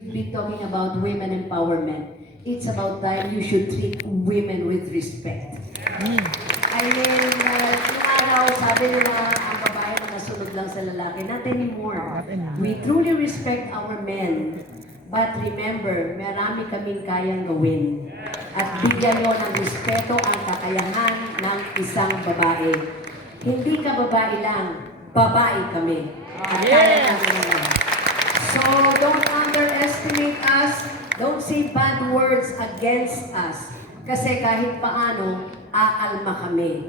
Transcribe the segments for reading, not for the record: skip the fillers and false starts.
We've been talking about women empowerment. It's about time you should treat women with respect. I mean, yung araw, sabi nila, ang babae na nasunod lang sa lalaki. Not anymore. We truly respect our men. But remember, marami kaming kayang gawin. At bigyan mo ng respeto ang kakayahan ng isang babae. Hindi ka babae lang, babae kami. At kaya kami naman. So, don't underestimate us. Don't say bad words against us. Kasi kahit paano, aalma kami.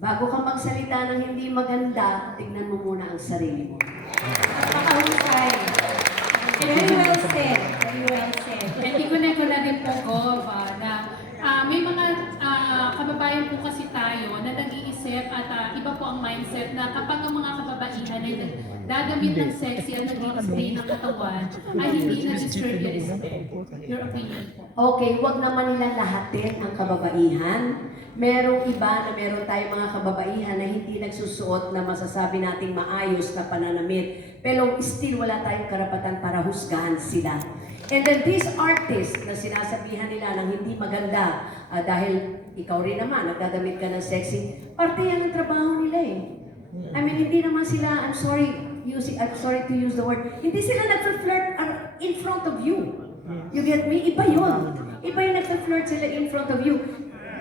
Bago ka magsalita ng hindi maganda, tignan mo muna ang sarili mo. Napakahusay. Very well said. Very well said. And i-connect ko na din po, Gov, na may mga kababayan po kasi tayo na nag-iisip at iba po ang mindset na kapag ang mga kababaihan ay gagamit ng sexy at nag-i-spray ng katawan, ay hindi na-deserve yung respect. Your opinion po. Okay, wag naman nilang lahatin ang kababaihan. Merong iba na meron tayong mga kababaihan na hindi nagsusuot na masasabi nating maayos na pananamit. Pero still wala tayong karapatan para husgahan sila. And then these artists na sinasabihan nila ng hindi maganda dahil ikaw rin naman, nagdadamit ka ng sexy, parte yan ng trabaho nila eh. I mean, hindi naman sila, I'm sorry to use the word, hindi sila nag-flirt in front of you. You get me? Iba yun. Iba yung nag-flirt sila in front of you.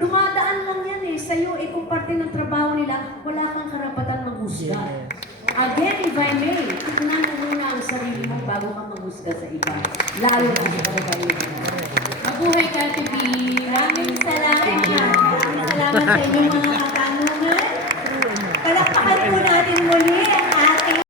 Dumadaan lang yan eh. Sa'yo, kung parte ng trabaho nila, wala kang karapatan maghusga. Again, if I may, tignan mo muna ang sarili mo bago ka maghusga sa iba. Lalo na sa kababaihan. Mabuhay ka, TV! Maraming salamat. Maraming salamat sa inyong mga